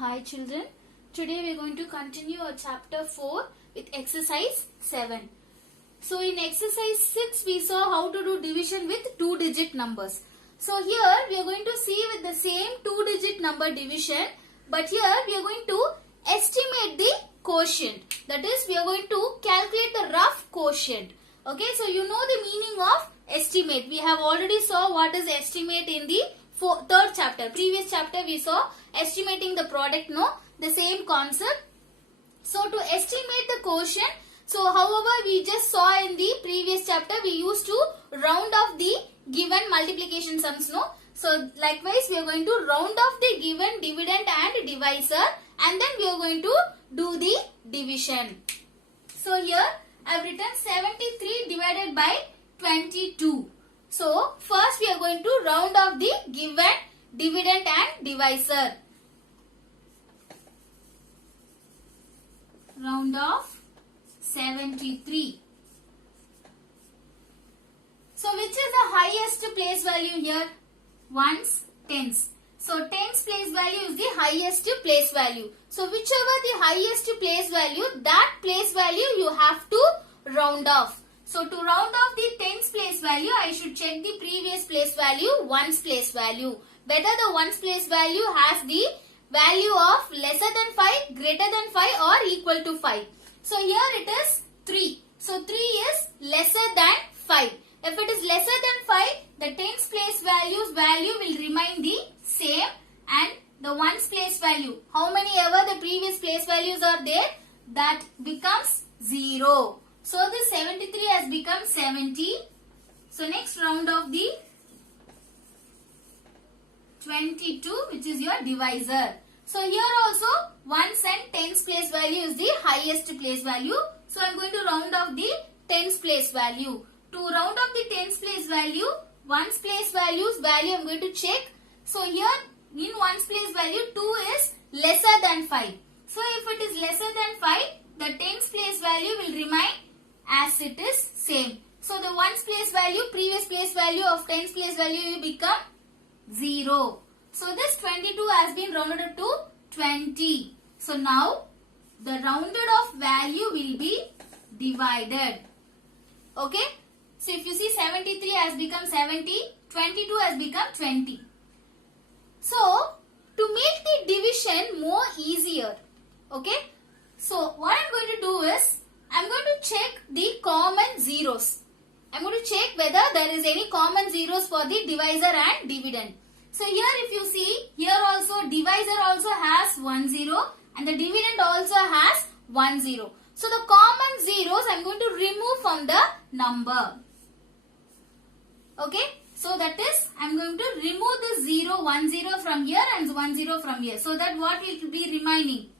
Hi children, today we are going to continue our chapter 4 with exercise 7. So in exercise 6 we saw how to do division with 2-digit numbers. So here we are going to see with the same 2-digit number division, but here we are going to estimate the quotient. That is, we are going to calculate the rough quotient. Okay, so you know the meaning of estimate. We have already saw what is estimate in the third chapter. Previous chapter we saw estimating the product, no? The same concept. So to estimate the quotient, so however we just saw in the previous chapter, we used to round off the given multiplication sums, no? So likewise we are going to round off the given dividend and divisor, and then we are going to do the division. So here I have written 73 divided by 22. So first we are going to round off the given dividend and divisor. Round off 73. So which is the highest place value here? Ones, tens. So tens place value is the highest place value. So whichever the highest place value, that place value you have to round off. So to round off the tens place value, I should check the previous place value, ones place value. Better the ones place value has the value of lesser than 5, greater than 5 or equal to 5. So here it is 3. So 3 is lesser than 5. If it is lesser than 5, the tens place value will remain the same, and the ones place value, how many ever the previous place values are there, that becomes 0. So the 73 has become 70. So next round of the 22, which is your divisor. So here also ones and tens place value is the highest place value. So I am going to round off the tens place value. To round off the tens place value, ones place values value I am going to check. So here in ones place value 2 is lesser than 5. So if it is lesser than 5, the tens place value will remain as it is same. So the ones place value, previous place value of tens place value will become 0. So this 22 has been rounded up to 20. So now the rounded off value will be divided. Okay. So if you see 73 has become 70, 22 has become 20. So to make the division more easier, okay. So what I am going to do is, I am going to check the common zeros. I am going to check whether there is any common zeros for the divisor and dividend. So here if you see, here also divisor also has 1 0 and the dividend also has 1 0. So the common zeros I am going to remove from the number. Okay. So that is, I am going to remove the 0, 1 0 from here and 1 0 from here. So that what will be remaining?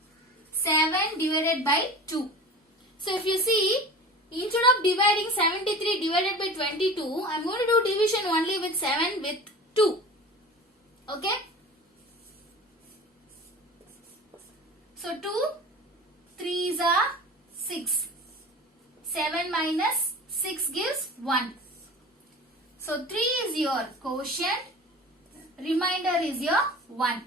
7 divided by 2. So if you see, instead of dividing 73 divided by 22, I am going to do division only with 7 with 2. Okay. So 2 3s are 6. 7 minus 6 gives 1. So 3 is your quotient. Remainder is your 1.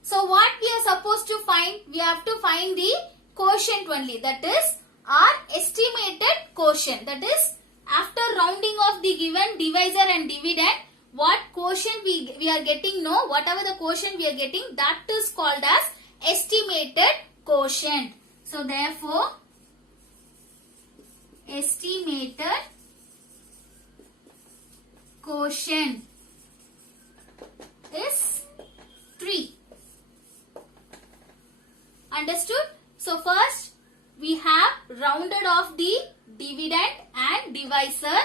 So what we are supposed to find? We have to find the quotient only. That is our estimated quotient. That is, after rounding off the given divisor and dividend, what quotient we are getting, no, whatever the quotient we are getting, that is called as estimated quotient. So therefore, estimated quotient is 3. Understood? So first we have rounded off the dividend and divisor.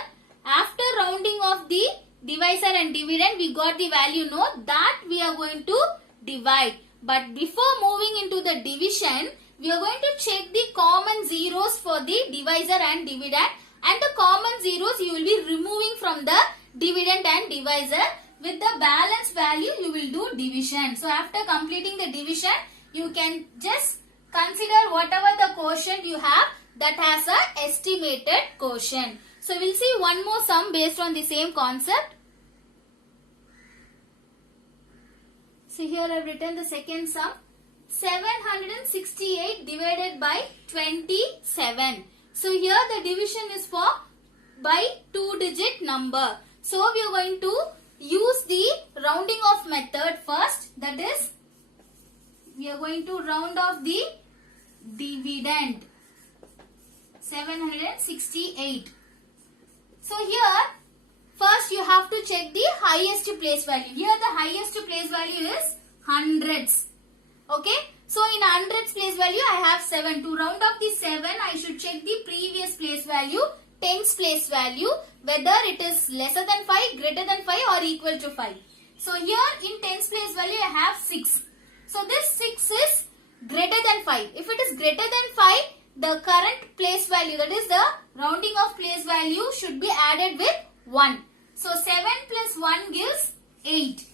After rounding off the divisor and dividend, we got the value, no, that we are going to divide. But before moving into the division, we are going to check the common zeros for the divisor and dividend, and the common zeros you will be removing from the dividend and divisor. With the balance value you will do division. So after completing the division, you can just consider whatever the quotient you have that has a estimated quotient. So we'll see one more sum based on the same concept. So here I have written the second sum. 768 divided by 27. So here the division is for by 2-digit number. So we are going to use the rounding off method first. That is, we are going to round off the dividend 768. So here first you have to check the highest place value. Here the highest place value is hundreds. Okay. So in hundreds place value I have 7. To round off the 7 I should check the previous place value, tens place value, whether it is lesser than 5, greater than 5 or equal to 5. So here in tens place value I have 6. So this 6 is greater than 5. If it is greater than 5, the current place value, that is the rounding of place value, should be added with 1. So 7 plus 1 gives 8.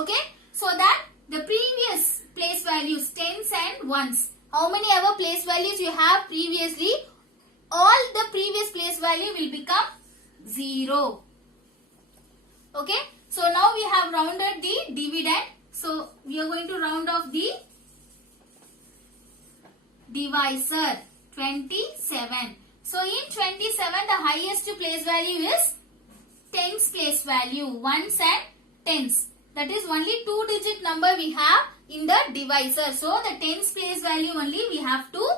Okay. So that the previous place values, tens and ones, how many ever place values you have previously, all the previous place value will become 0. Okay. So now we have rounded the dividend. So we are going to round off the divisor 27. So in 27 the highest place value is tens place value, ones and tens. That is only 2-digit number we have in the divisor. So the tens place value only we have to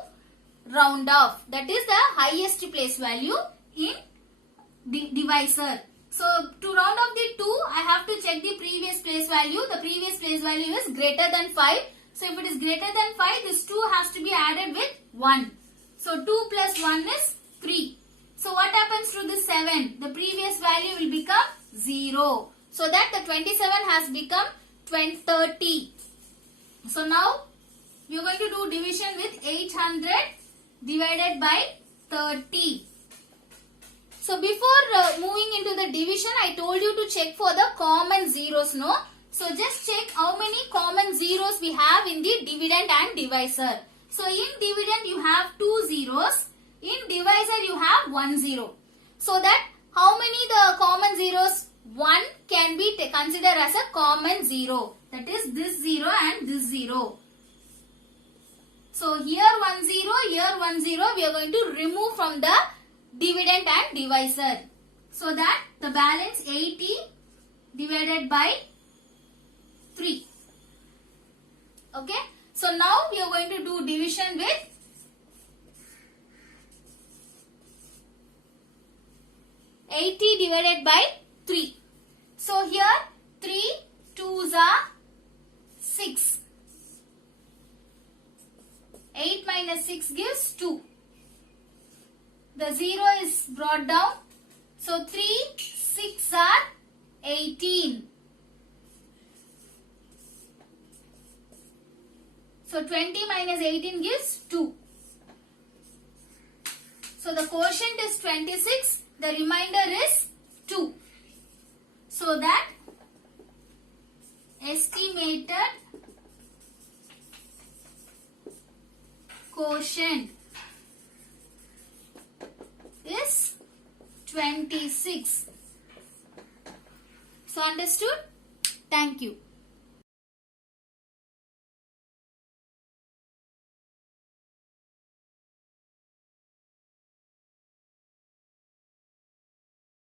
round off. That is the highest place value in the divisor. So to round off the 2, I have to check the previous place value. The previous place value is greater than 5. So if it is greater than 5, this 2 has to be added with 1. So 2 plus 1 is 3. So what happens to this 7? The previous value will become 0. So that the 27 has become 30. So now we are going to do division with 800 divided by 30. So before moving into the division, I told you to check for the common zeros, no? So just check how many common zeros we have in the dividend and divisor. So in dividend you have 2 zeros. In divisor you have 1 zero. So that how many the common zeros? 1 can be considered as a common zero. That is this 0 and this 0. So here 1 0, here 1 0. We are going to remove from the dividend and divisor. So that the balance 80 divided by 3. Okay. So now we are going to do division with 80 divided by 3. So here 3 2s are 6. 8 minus 6 gives 2. The 0 is brought down. So 3 6 are 18. So 20 minus 18 gives 2. So the quotient is 26. The remainder is 2. So that estimated quotient is 26. So understood? Thank you.